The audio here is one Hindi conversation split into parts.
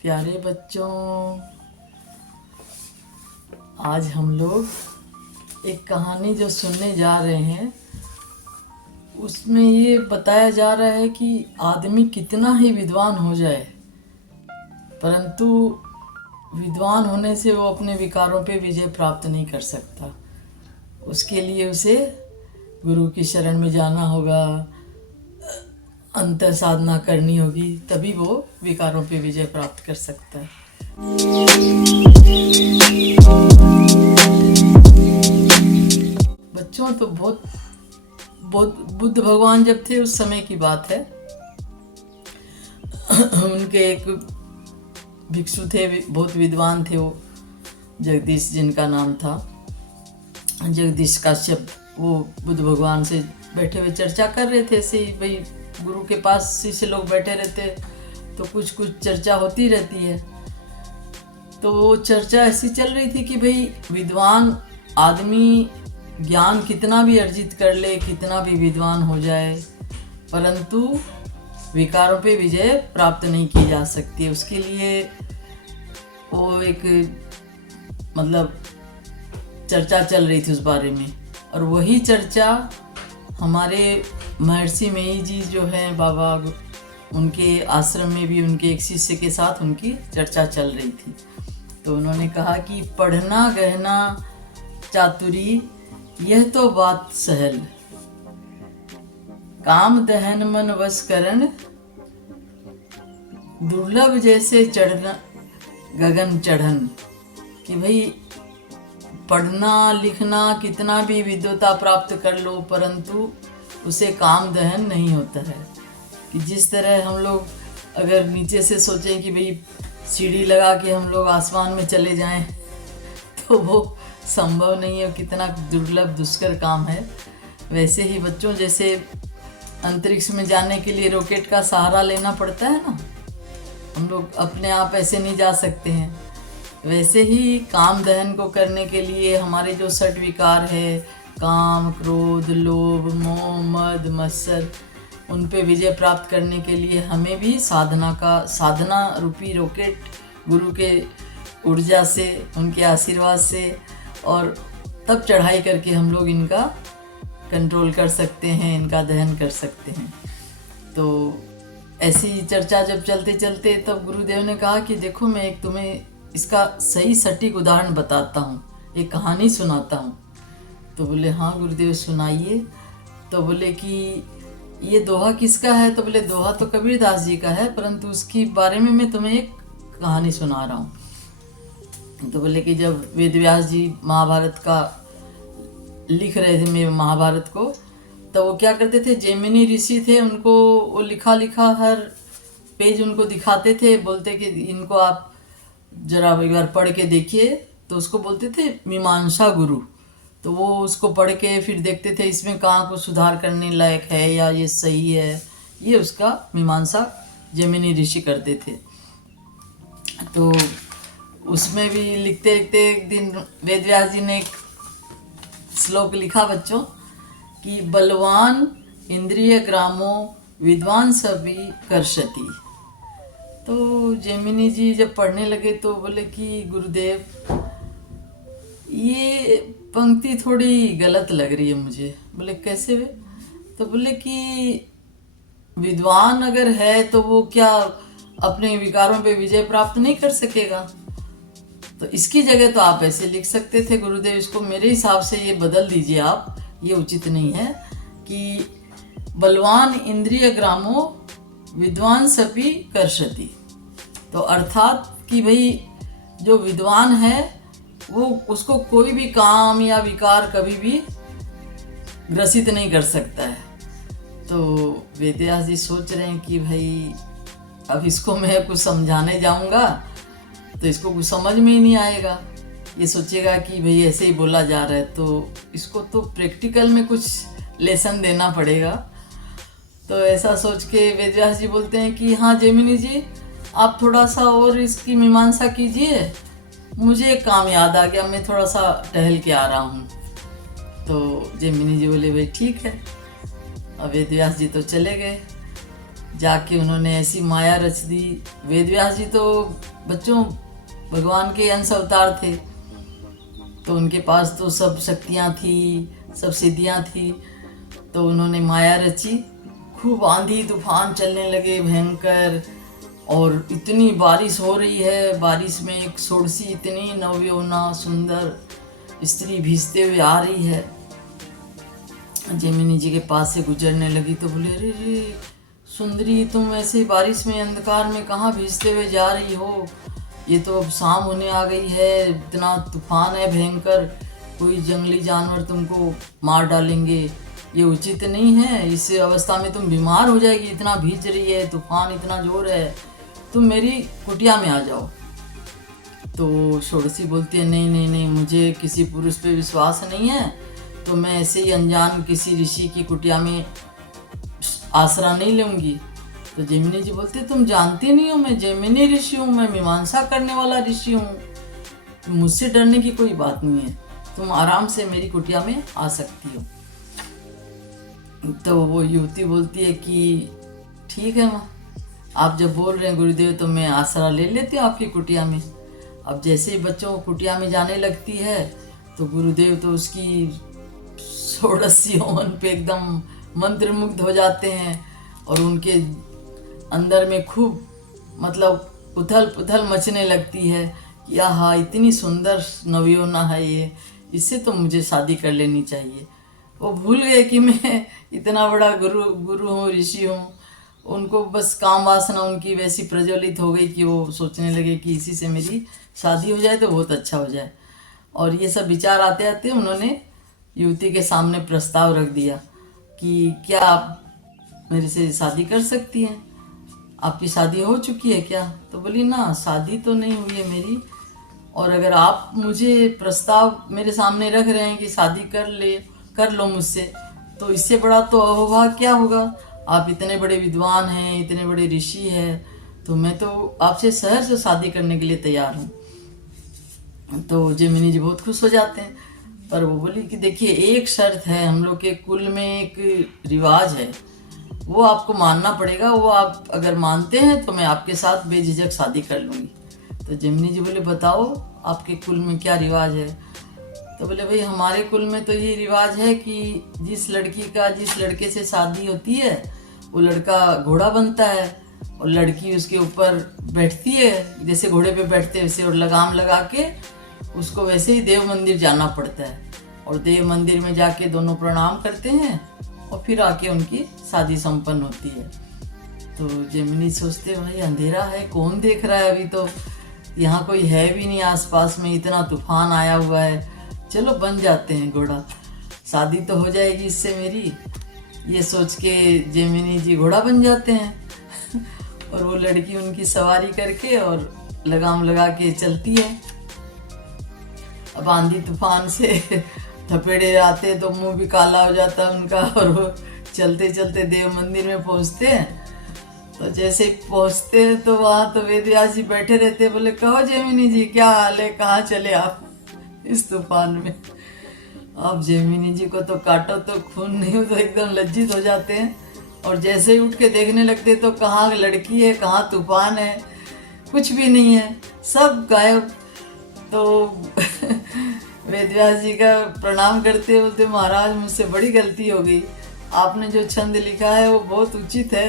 प्यारे बच्चों, आज हम लोग एक कहानी जो सुनने जा रहे हैं उसमें ये बताया जा रहा है कि आदमी कितना ही विद्वान हो जाए, परंतु विद्वान होने से वो अपने विकारों पे विजय प्राप्त नहीं कर सकता। उसके लिए उसे गुरु की शरण में जाना होगा, अंतर साधना करनी होगी, तभी वो विकारों पे विजय प्राप्त कर सकता है। बच्चों, तो बहुत बुद्ध भगवान जब थे उस समय की बात है। उनके एक भिक्षु थे, बहुत विद्वान थे वो, जगदीश जिनका नाम था, जगदीश काश्यप। वो बुद्ध भगवान से बैठे हुए चर्चा कर रहे थे। ऐसे ही भाई गुरु के पास शिष्य लोग बैठे रहते तो कुछ चर्चा होती रहती है। तो वो चर्चा ऐसी चल रही थी कि भाई विद्वान आदमी ज्ञान कितना भी अर्जित कर ले, कितना भी विद्वान हो जाए, परंतु विकारों पे विजय प्राप्त नहीं की जा सकती। उसके लिए वो एक चर्चा चल रही थी उस बारे में। और वही चर्चा हमारे महर्षि मेही जी जो हैं बाबा, उनके आश्रम में भी उनके एक शिष्य के साथ उनकी चर्चा चल रही थी। तो उन्होंने कहा कि पढ़ना गहना चातुरी यह तो बात सहल, काम दहन मन वश करण, दुर्लभ जैसे चढ़ना गगन चढ़न। कि भाई पढ़ना लिखना कितना भी विद्वता प्राप्त कर लो, परंतु उसे काम दहन नहीं होता है। कि जिस तरह हम लोग अगर नीचे से सोचें कि भाई सीढ़ी लगा के हम लोग आसमान में चले जाएं, तो वो संभव नहीं है, कितना दुर्लभ दुष्कर काम है। वैसे ही बच्चों, जैसे अंतरिक्ष में जाने के लिए रॉकेट का सहारा लेना पड़ता है ना, हम लोग अपने आप ऐसे नहीं जा सकते हैं। वैसे ही काम दहन को करने के लिए हमारे जो षट विकार है, काम क्रोध लोभ मोह मद मत्सर, उन पे विजय प्राप्त करने के लिए हमें भी साधना रूपी रॉकेट गुरु के ऊर्जा से, उनके आशीर्वाद से, और तब चढ़ाई करके हम लोग इनका कंट्रोल कर सकते हैं, इनका दहन कर सकते हैं। तो ऐसी चर्चा जब चलते चलते तब गुरुदेव ने कहा कि देखो, मैं एक तुम्हें इसका सही सटीक उदाहरण बताता हूँ, एक कहानी सुनाता हूँ। तो बोले हाँ गुरुदेव सुनाइए। तो बोले कि ये दोहा किसका है? तो बोले दोहा तो कबीरदास जी का है, परंतु उसके बारे में मैं तुम्हें एक कहानी सुना रहा हूँ। तो बोले कि जब वेद व्यास जी महाभारत का लिख रहे थे, मैं महाभारत को, तो वो क्या करते थे, जैमिनी ऋषि थे, उनको वो लिखा हर पेज उनको दिखाते थे, बोलते कि इनको आप जरा एक बार पढ़ के देखिए। तो उसको बोलते थे मीमांसा गुरु। तो वो उसको पढ़ के फिर देखते थे इसमें कहाँ कुछ सुधार करने लायक है या ये सही है, ये उसका मीमांसा जैमिनी ऋषि करते थे। तो उसमें भी लिखते लिखते एक दिन वेद व्यास जी ने एक श्लोक लिखा बच्चों कि बलवान इंद्रिय ग्रामो विद्वान सभी कर्षति। तो जैमिनी जी जब पढ़ने लगे तो बोले कि गुरुदेव, ये पंक्ति थोड़ी गलत लग रही है मुझे। बोले कैसे वे? तो बोले कि विद्वान अगर है तो वो क्या अपने विकारों पे विजय प्राप्त नहीं कर सकेगा? तो इसकी जगह तो आप ऐसे लिख सकते थे गुरुदेव, इसको मेरे हिसाब से ये बदल दीजिए आप, ये उचित नहीं है कि बलवान इंद्रिय ग्रामो विद्वान सभी कर्षति। तो अर्थात कि भाई जो विद्वान है वो, उसको कोई भी काम या विकार कभी भी ग्रसित नहीं कर सकता है। तो वेदव्यास जी सोच रहे हैं कि भाई अब इसको मैं कुछ समझाने जाऊंगा तो इसको कुछ समझ में ही नहीं आएगा, ये सोचेगा कि भाई ऐसे ही बोला जा रहा है। तो इसको तो प्रैक्टिकल में कुछ लेसन देना पड़ेगा। तो ऐसा सोच के वेदव्यास जी बोलते हैं कि हाँ जैमिनी जी, आप थोड़ा सा और इसकी मीमांसा कीजिए, मुझे एक काम याद आ गया, मैं थोड़ा सा टहल के आ रहा हूँ। तो जैमिनी जी बोले भाई ठीक है। अब वेद व्यास जी तो चले गए। जाके उन्होंने ऐसी माया रच दी। वेद व्यास जी तो बच्चों भगवान के अंश अवतार थे, तो उनके पास तो सब शक्तियाँ थी, सब सिद्धियाँ थी। तो उन्होंने माया रची, खूब आंधी तूफान चलने लगे भयंकर, और इतनी बारिश हो रही है। बारिश में एक सोड़सी इतनी नवयौवना सुंदर स्त्री भीजते हुए आ रही है। जैमिनी जी के पास से गुजरने लगी तो बोले, अरे रे सुंदरी, तुम ऐसे बारिश में अंधकार में कहाँ भीजते हुए जा रही हो? ये तो अब शाम होने आ गई है, इतना तूफान है भयंकर, कोई जंगली जानवर तुमको मार डालेंगे, ये उचित नहीं है। इस अवस्था में तुम बीमार हो जाएगी, इतना भीज रही है, तूफान इतना जोर है, तुम मेरी कुटिया में आ जाओ। तो षोडशी बोलती है, नहीं नहीं नहीं, मुझे किसी पुरुष पे विश्वास नहीं है, तो मैं ऐसे ही अनजान किसी ऋषि की कुटिया में आसरा नहीं लूँगी। तो जैमिनी जी बोलते, तुम जानती नहीं हो मैं जैमिनी ऋषि हूँ, मैं मीमांसा करने वाला ऋषि हूँ, मुझसे डरने की कोई बात नहीं है, तुम आराम से मेरी कुटिया में आ सकती हो। तो वो युवती बोलती है कि ठीक है माँ, आप जब बोल रहे हैं गुरुदेव तो मैं आसरा ले लेती हूँ आपकी कुटिया में। अब जैसे ही बच्चों को कुटिया में जाने लगती है तो गुरुदेव तो उसकी षोडशी यौवन पे एकदम मंत्रमुग्ध हो जाते हैं, और उनके अंदर में खूब मतलब उथल पुथल मचने लगती है कि आहा, इतनी सुंदर नवयौवना है ये, इससे तो मुझे शादी कर लेनी चाहिए। वो भूल गए कि मैं इतना बड़ा गुरु हूँ, ऋषि हूँ। उनको बस काम वासना उनकी वैसी प्रज्वलित हो गई कि वो सोचने लगे कि इसी से मेरी शादी हो जाए तो बहुत अच्छा हो जाए। और ये सब विचार आते आते उन्होंने युवती के सामने प्रस्ताव रख दिया कि क्या आप मेरे से शादी कर सकती हैं? आपकी शादी हो चुकी है क्या? तो बोली, ना शादी तो नहीं हुई है मेरी, और अगर आप मुझे प्रस्ताव मेरे सामने रख रहे हैं कि शादी कर लो मुझसे, तो इससे बड़ा तो अहोभाग्य क्या होगा। आप इतने बड़े विद्वान हैं, इतने बड़े ऋषि हैं, तो मैं तो आपसे सहर्ष शादी करने के लिए तैयार हूँ। तो जैमिनी जी बहुत खुश हो जाते हैं, पर वो बोली कि देखिए, एक शर्त है, हम लोग के कुल में एक रिवाज है, वो आपको मानना पड़ेगा। वो आप अगर मानते हैं तो मैं आपके साथ बेझिझक शादी कर लूँगी। तो जैमिनी जी बोले, बताओ आपके कुल में क्या रिवाज है? तो बोले, भाई हमारे कुल में तो ये रिवाज है कि जिस लड़के से शादी होती है वो लड़का घोड़ा बनता है, और लड़की उसके ऊपर बैठती है, जैसे घोड़े पे बैठते हैं वैसे, और लगाम लगा के उसको वैसे ही देव मंदिर जाना पड़ता है, और देव मंदिर में जाके दोनों प्रणाम करते हैं और फिर आके उनकी शादी संपन्न होती है। तो जैमिनी सोचते, भाई अंधेरा है, कौन देख रहा है, अभी तो यहाँ कोई है भी नहीं आसपास में, इतना तूफान आया हुआ है, चलो बन जाते हैं घोड़ा, शादी तो हो जाएगी इससे मेरी। ये सोच के जैमिनी जी घोड़ा बन जाते हैं और वो लड़की उनकी सवारी करके और लगाम लगा के चलती है। अब आंधी तूफान से थपेड़े आते तो मुंह भी काला हो जाता है उनका, और वो चलते चलते देव मंदिर में पहुंचते हैं। तो जैसे पहुंचते हैं तो वहाँ तो वेद व्यास जी बैठे रहते, बोले, कहो जैमिनी जी क्या हाल है, कहाँ चले आप इस तूफान में? अब जैमिनी जी को तो काटो तो खून नहीं हो, तो एकदम लज्जित हो जाते हैं, और जैसे ही उठ के देखने लगते तो कहाँ लड़की है, कहाँ तूफान है, कुछ भी नहीं है, सब गायब। तो वेद व्यास जी का प्रणाम करते बोलते, महाराज मुझसे बड़ी गलती हो गई, आपने जो छंद लिखा है वो बहुत उचित है,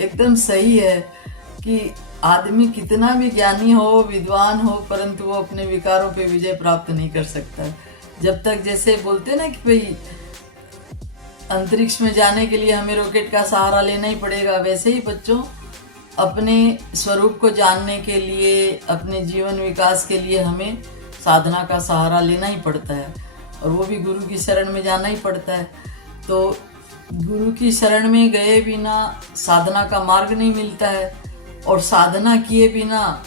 एकदम सही है कि आदमी कितना भी ज्ञानी हो, विद्वान हो, परंतु वो अपने विकारों पे विजय प्राप्त नहीं कर सकता जब तक, जैसे बोलते ना कि भाई अंतरिक्ष में जाने के लिए हमें रॉकेट का सहारा लेना ही पड़ेगा, वैसे ही बच्चों अपने स्वरूप को जानने के लिए, अपने जीवन विकास के लिए हमें साधना का सहारा लेना ही पड़ता है, और वो भी गुरु की शरण में जाना ही पड़ता है। तो गुरु की शरण में गए बिना साधना का मार्ग नहीं मिलता है, और साधना किए बिना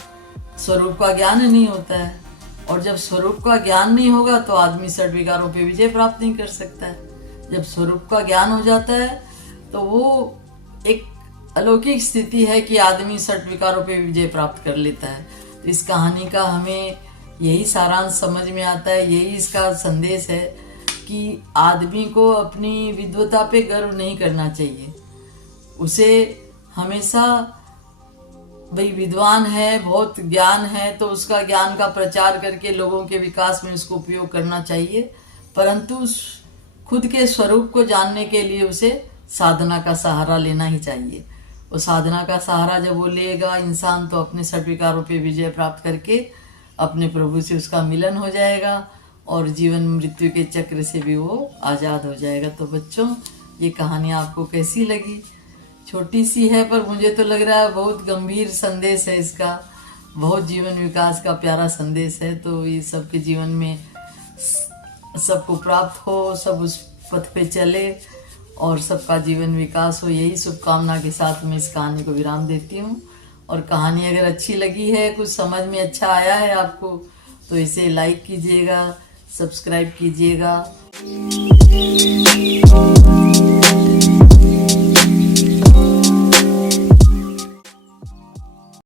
स्वरूप का ज्ञान नहीं होता है, और जब स्वरूप का ज्ञान नहीं होगा तो आदमी षड विकारों पे विजय प्राप्त नहीं कर सकता है। जब स्वरूप का ज्ञान हो जाता है तो वो एक अलौकिक स्थिति है कि आदमी षड विकारों पे विजय प्राप्त कर लेता है। तो इस कहानी का हमें यही सारांश समझ में आता है, यही इसका संदेश है कि आदमी को अपनी विद्वता पे गर्व नहीं करना चाहिए, उसे हमेशा भाई विद्वान है, बहुत ज्ञान है, तो उसका ज्ञान का प्रचार करके लोगों के विकास में उसको उपयोग करना चाहिए, परंतु खुद के स्वरूप को जानने के लिए उसे साधना का सहारा लेना ही चाहिए। वो साधना का सहारा जब वो लेगा इंसान, तो अपने सठ विकारों पे विजय प्राप्त करके अपने प्रभु से उसका मिलन हो जाएगा और जीवन मृत्यु के चक्र से भी वो आज़ाद हो जाएगा। तो बच्चों, ये कहानी आपको कैसी लगी? छोटी सी है, पर मुझे तो लग रहा है बहुत गंभीर संदेश है इसका, बहुत जीवन विकास का प्यारा संदेश है। तो ये सबके जीवन में सबको प्राप्त हो, सब उस पथ पे चले और सबका जीवन विकास हो, यही शुभकामना के साथ मैं इस कहानी को विराम देती हूँ। और कहानी अगर अच्छी लगी है, कुछ समझ में अच्छा आया है आपको, तो इसे लाइक कीजिएगा, सब्सक्राइब कीजिएगा।